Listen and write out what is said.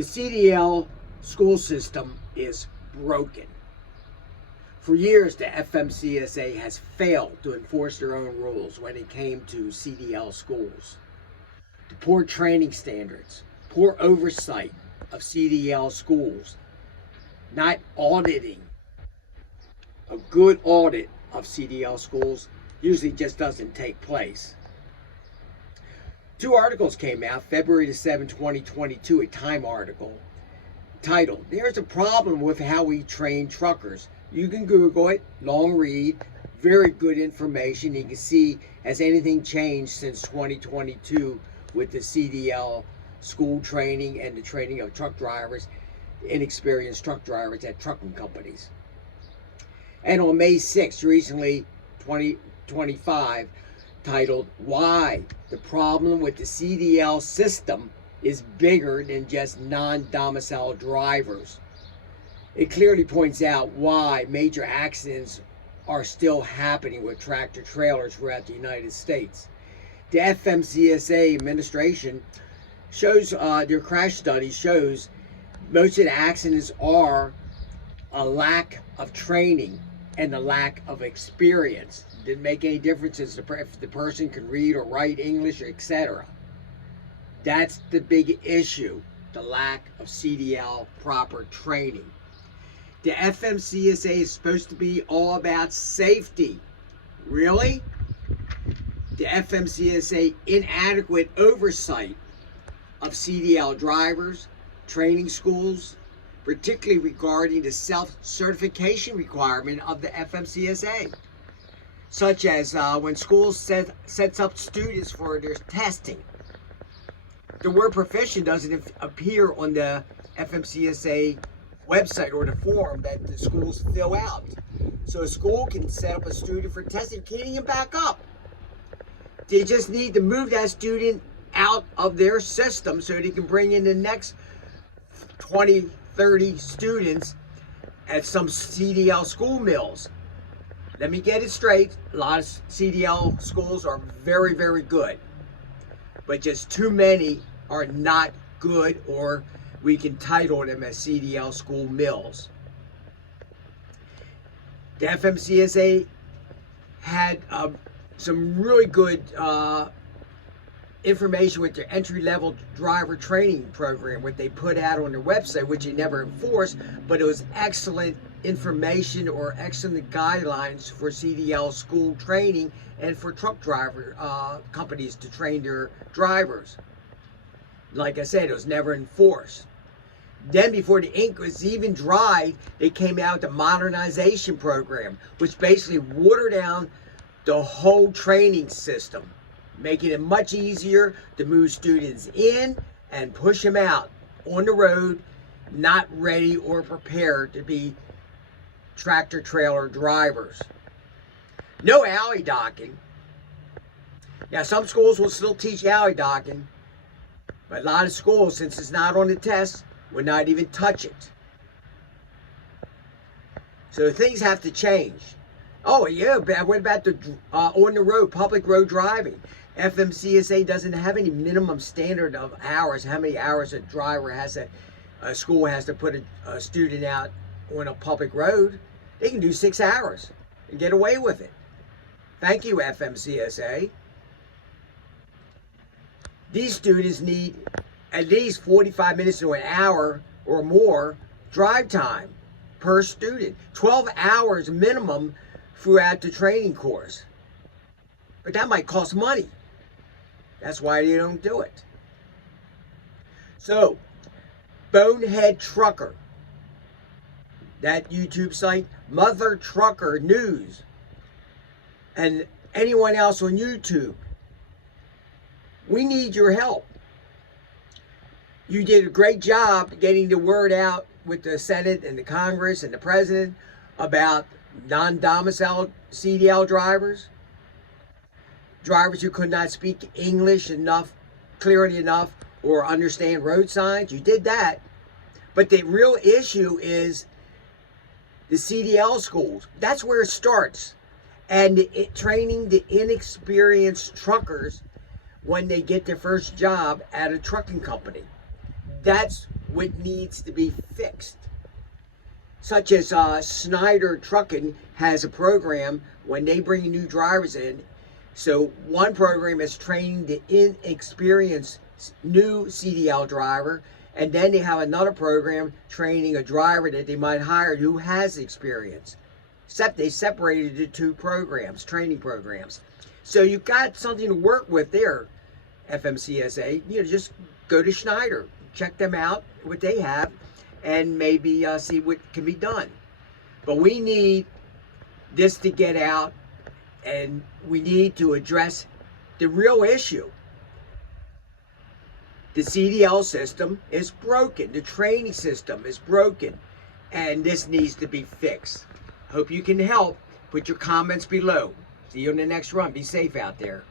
The CDL school system is broken. For years, the FMCSA has failed to enforce their own rules when it came to CDL schools. The poor training standards, poor oversight of CDL schools, not auditing. A good audit of CDL schools usually just doesn't take place. Two articles came out, February the 7th, 2022, a Time article titled, "There's a Problem with How We Train Truckers." You can Google it, long read, very good information. You can see, has anything changed since 2022 with the CDL school training and the training of truck drivers, inexperienced truck drivers at trucking companies. And on May 6th, recently, 2025, titled, "Why the Problem with the CDL System is Bigger Than Just Non-Domiciled Drivers." It clearly points out why major accidents are still happening with tractor trailers throughout the United States. The FMCSA administration shows, their crash study shows most of the accidents are a lack of training and a lack of experience. Didn't make any difference if the person can read or write English, etc. That's the big issue, the lack of CDL proper training. The FMCSA is supposed to be all about safety. Really? The FMCSA inadequate oversight of CDL drivers, training schools, particularly regarding the self-certification requirement of the FMCSA, such as when schools sets up students for their testing. The word proficient doesn't appear on the FMCSA website or the form that the schools fill out. So a school can set up a student for testing, can't even back up. They just need to move that student out of their system so they can bring in the next 20, 30 students at some CDL school mills. Let me get it straight. A lot of CDL schools are very, very good, but just too many are not good, or we can title them as CDL school mills. The FMCSA had some really good information with their entry-level driver training program, what they put out on their website, which they never enforced, but it was excellent information or excellent guidelines for CDL school training and for truck driver companies to train their drivers. Like I said, it was never enforced. Then before the ink was even dried, they came out with a modernization program, which basically watered down the whole training system, making it much easier to move students in and push them out on the road, not ready or prepared to be tractor trailer drivers. No alley docking. Now, some schools will still teach alley docking, but a lot of schools, since it's not on the test, would not even touch it. So things have to change. Oh yeah, but what about the on the road, public road driving? FMCSA doesn't have any minimum standard of hours, how many hours a driver has a school has to put a student out on a public road. They can do 6 hours and get away with it. Thank you, FMCSA. These students need at least 45 minutes to an hour or more drive time per student. 12 hours minimum throughout the training course. But that might cost money. That's why they don't do it. So, Bonehead Trucker, that YouTube site, Mother Trucker News, and anyone else on YouTube, we need your help. You did a great job getting the word out with the Senate and the Congress and the President about non-domiciled CDL drivers, drivers who could not speak English clearly enough, or understand road signs. You did that. But the real issue is the CDL schools. That's where it starts. And training the inexperienced truckers when they get their first job at a trucking company. That's what needs to be fixed. Such as Snyder Trucking has a program when they bring new drivers in. So one program is training the inexperienced new CDL driver, and then they have another program training a driver that they might hire who has experience. Except they separated the two programs, training programs. So you've got something to work with there, FMCSA. Just go to Schneider, check them out, what they have, and maybe see what can be done. But we need this to get out, and we need to address the real issue. The CDL system is broken. The training system is broken, and this needs to be fixed. Hope you can help. Put your comments below. See you in the next run. Be safe out there.